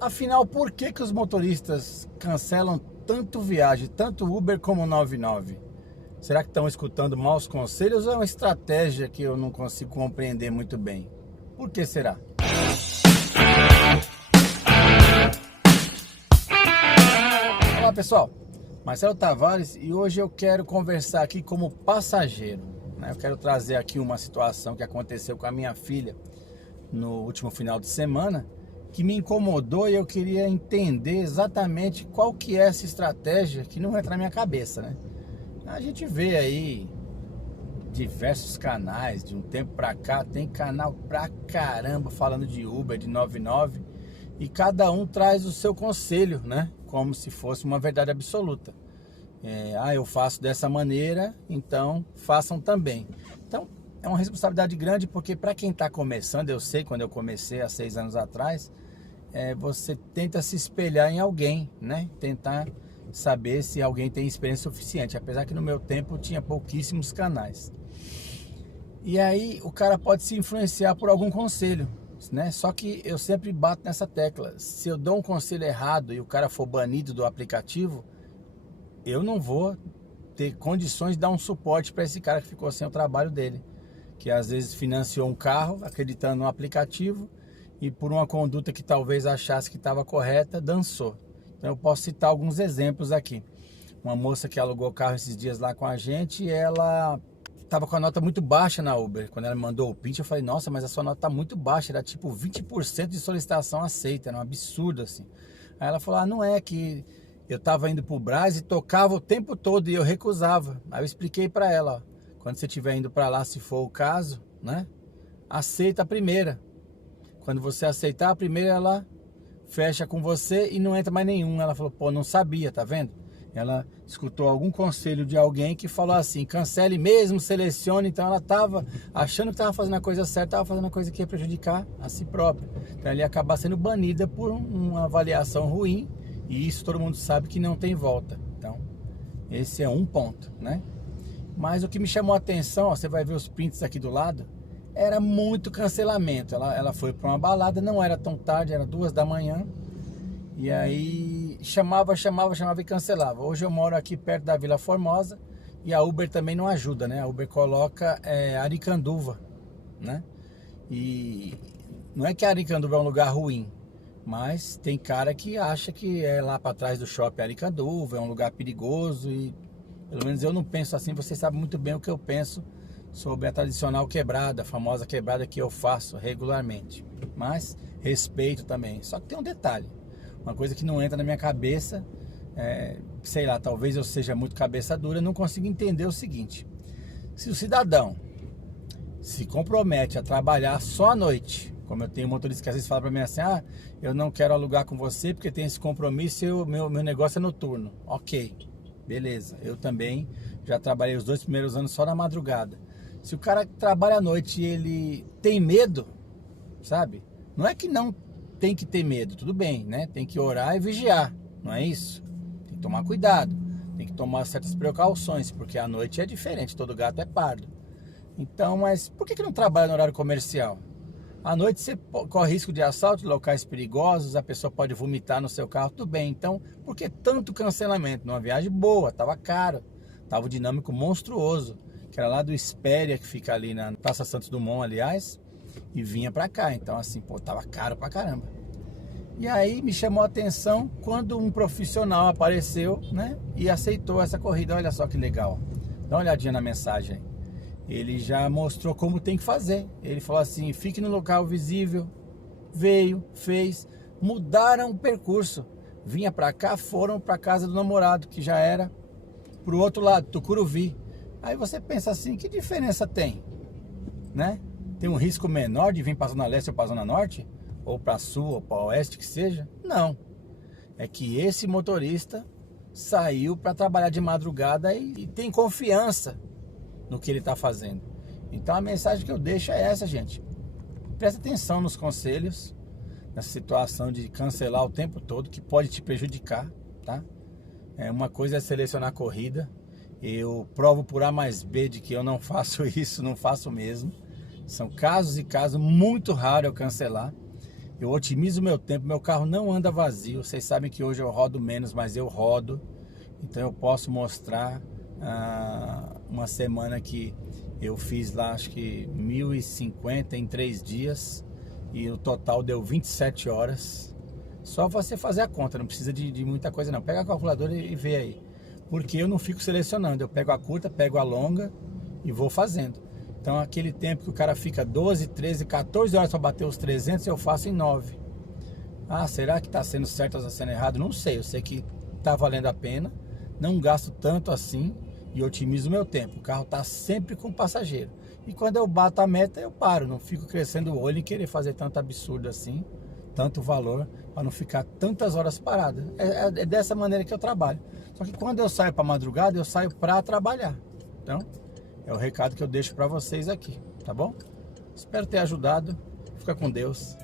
Afinal, por que que os motoristas cancelam tanto viagem, tanto Uber como 99? Será que estão escutando maus conselhos ou é uma estratégia que eu não consigo compreender muito bem? Por que será? Olá pessoal, Marcelo Tavares e hoje eu quero conversar aqui como passageiro, né? Eu quero trazer aqui uma situação que aconteceu com a minha filha no último final de semana, que me incomodou e eu queria entender exatamente qual que é essa estratégia que não entra na minha cabeça, né? A gente vê aí diversos canais, de um tempo pra cá, tem canal pra caramba falando de Uber, de 99, e cada um traz o seu conselho, né? Como se fosse uma verdade absoluta. Eu faço dessa maneira, então façam também. Então, é uma responsabilidade grande, porque para quem está começando, eu sei, quando eu comecei há 6 anos atrás, você tenta se espelhar em alguém, né? Tentar saber se alguém tem experiência suficiente, apesar que no meu tempo tinha pouquíssimos canais. E aí o cara pode se influenciar por algum conselho, né? Só que eu sempre bato nessa tecla. Se eu dou um conselho errado e o cara for banido do aplicativo, eu não vou ter condições de dar um suporte para esse cara que ficou sem o trabalho dele, que às vezes financiou um carro acreditando no aplicativo e por uma conduta que talvez achasse que estava correta, dançou. Então eu posso citar alguns exemplos aqui. Uma moça que alugou o carro esses dias lá com a gente, ela estava com a nota muito baixa na Uber. Quando ela me mandou o print, eu falei, nossa, mas a sua nota está muito baixa, era tipo 20% de solicitação aceita, era um absurdo assim. Aí ela falou, não é que eu estava indo para o Brás e tocava o tempo todo e eu recusava. Aí eu expliquei para ela, ó, quando você estiver indo para lá, se for o caso, né, aceita a primeira. Quando você aceitar a primeira, ela fecha com você e não entra mais nenhum. Ela falou, pô, não sabia, tá vendo? Ela escutou algum conselho de alguém que falou assim, cancele mesmo, selecione. Então ela estava achando que estava fazendo a coisa certa, estava fazendo a coisa que ia prejudicar a si própria. Então ela ia acabar sendo banida por uma avaliação ruim, e isso todo mundo sabe que não tem volta. Então esse é um ponto, né? Mas o que me chamou a atenção, ó, você vai ver os prints aqui do lado, era muito cancelamento. Ela foi para uma balada, não era tão tarde, era 2 da manhã. E aí chamava e cancelava. Hoje eu moro aqui perto da Vila Formosa e a Uber também não ajuda, né? A Uber coloca Aricanduva, né? E não é que Aricanduva é um lugar ruim, mas tem cara que acha que é lá para trás do shopping Aricanduva, é um lugar perigoso e pelo menos eu não penso assim. Você sabe muito bem o que eu penso sobre a tradicional quebrada, a famosa quebrada que eu faço regularmente. Mas respeito também. Só que tem um detalhe, uma coisa que não entra na minha cabeça, sei lá, talvez eu seja muito cabeça dura, não consigo entender o seguinte: se o cidadão se compromete a trabalhar só à noite, como eu tenho motorista que às vezes fala para mim assim, eu não quero alugar com você porque tem esse compromisso e meu negócio é noturno. Ok, beleza, eu também já trabalhei os 2 primeiros anos só na madrugada. Se o cara trabalha à noite e ele tem medo, sabe? Não é que não tem que ter medo, tudo bem, né? Tem que orar e vigiar, não é isso? Tem que tomar cuidado, tem que tomar certas precauções, porque à noite é diferente, todo gato é pardo. Então, mas por que não trabalha no horário comercial? À noite você corre risco de assalto, de locais perigosos, a pessoa pode vomitar no seu carro, tudo bem. Então, por que tanto cancelamento? Numa viagem boa, tava caro, tava o dinâmico monstruoso, que era lá do Espéria, que fica ali na Praça Santos Dumont, aliás, e vinha pra cá. Então assim, pô, tava caro pra caramba. E aí me chamou a atenção quando um profissional apareceu, né, e aceitou essa corrida. Olha só que legal, dá uma olhadinha na mensagem aí. Ele já mostrou como tem que fazer. Ele falou assim, fique no local visível. Veio, fez, mudaram o percurso, vinha pra cá, foram pra casa do namorado, que já era pro outro lado, Tucuruvi. Aí você pensa assim, que diferença tem, né? Tem um risco menor de vir para a Zona Leste ou para a Zona Norte? Ou para Sul ou para Oeste, que seja? Não. É que esse motorista saiu para trabalhar de madrugada e tem confiança no que ele está fazendo. Então a mensagem que eu deixo é essa, gente. Presta atenção nos conselhos, nessa situação de cancelar o tempo todo, que pode te prejudicar, tá? Uma coisa é selecionar a corrida. Eu provo por A mais B de que eu não faço isso, não faço mesmo. São casos e casos muito raros eu cancelar. eu otimizo meu tempo, meu carro não anda vazio. Vocês sabem que hoje eu rodo menos, mas eu rodo. Então eu posso mostrar uma semana que eu fiz lá, acho que 1.050 em 3 dias. E o total deu 27 horas. Só você fazer a conta, não precisa de muita coisa não. Pega a calculadora e vê aí. Porque eu não fico selecionando, eu pego a curta, pego a longa e vou fazendo. Então aquele tempo que o cara fica 12, 13, 14 horas para bater os 300, eu faço em 9. Ah, será que está sendo certo ou está sendo errado? Não sei, eu sei que está valendo a pena. Não gasto tanto assim e otimizo o meu tempo. O carro está sempre com passageiro. E quando eu bato a meta, eu paro. Não fico crescendo o olho e querer fazer tanto absurdo assim, tanto valor, para não ficar tantas horas parado. É dessa maneira que eu trabalho. Só que quando eu saio para madrugada, eu saio para trabalhar. Então, é o recado que eu deixo para vocês aqui, tá bom? Espero ter ajudado. Fica com Deus.